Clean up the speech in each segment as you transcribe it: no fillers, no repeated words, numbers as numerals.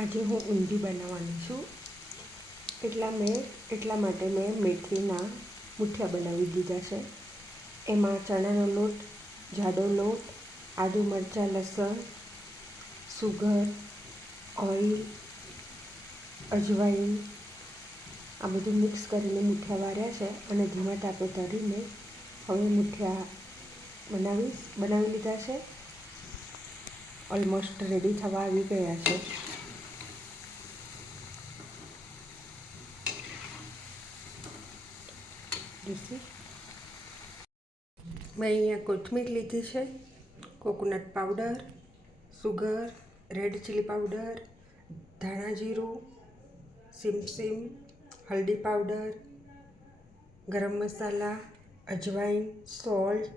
આજે હું ઊંધી બનાવવાની છું. એટલા માટે મેં મેથીના મૂઠિયા બનાવી દીધા છે. એમાં ચણાનો લોટ, જાડો લોટ, આદુ મરચાં લસણ, સુગર, ઓઇલ, અજવાઈન આ બધું મિક્સ કરીને મૂઠિયા વાળ્યા છે અને ધીમા તાપે તળીને હવે મૂઠિયા બનાવી લીધા છે. ઓલમોસ્ટ રેડી થવા આવી ગયા છે. મેં અહીંયા કોથમીર લીધી છે, coconut powder, sugar, red chilli powder, ધાણા જીરું, સીમ, હલ્દી પાવડર, ગરમ મસાલા, અજવાઈન, સોલ્ટ,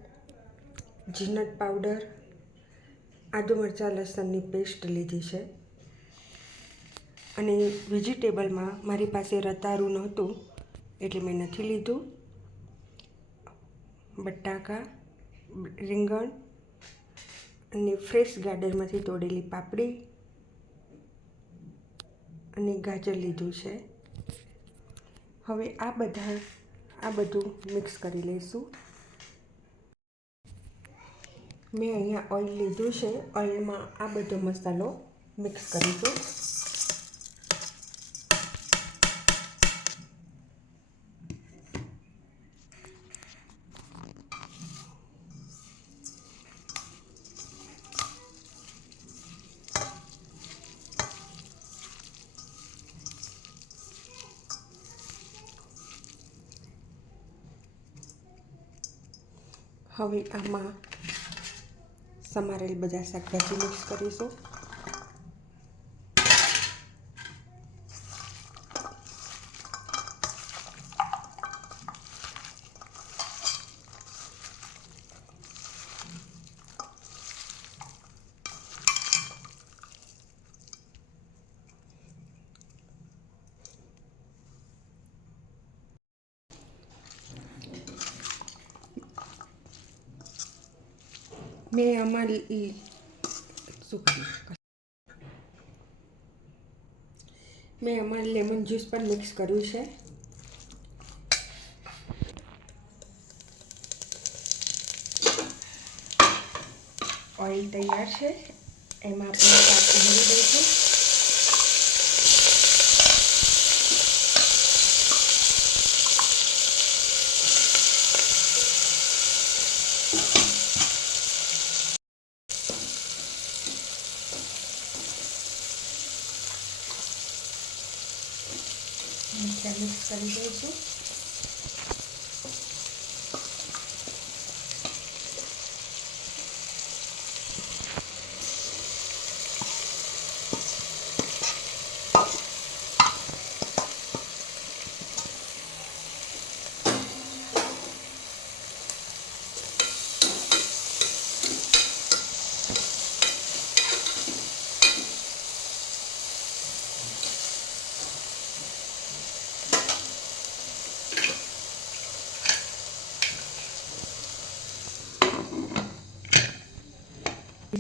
જીનટ પાવડર, આદુ મરચાં લસણની પેસ્ટ લીધી છે. અને વેજીટેબલમાં મારી પાસે રતાળું નહોતું એટલે મેં નથી લીધું. બટાકા, રીંગણ અને ફ્રેશ ગાર્ડનમાંથી તોડેલી પાપડી અને ગાજર લીધું છે. હવે આ બધું મિક્સ કરી લઈશું. મેં અહીંયા ઓઇલ લીધું છે. ઓઇલમાં આ બધો મસાલો મિક્સ કરીશું. હવે આમાં સમારેલ બધા શાકભાજી મિક્સ કરીશું. મેં આમાં લેમન જ્યુસ પણ મિક્સ કર્યું છે. ઓઇલ તૈયાર છે. એમાં આપણે શાક ઉમેરી દઈશું. મિક્સ કરી દઈશું.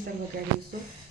વઘારીશું.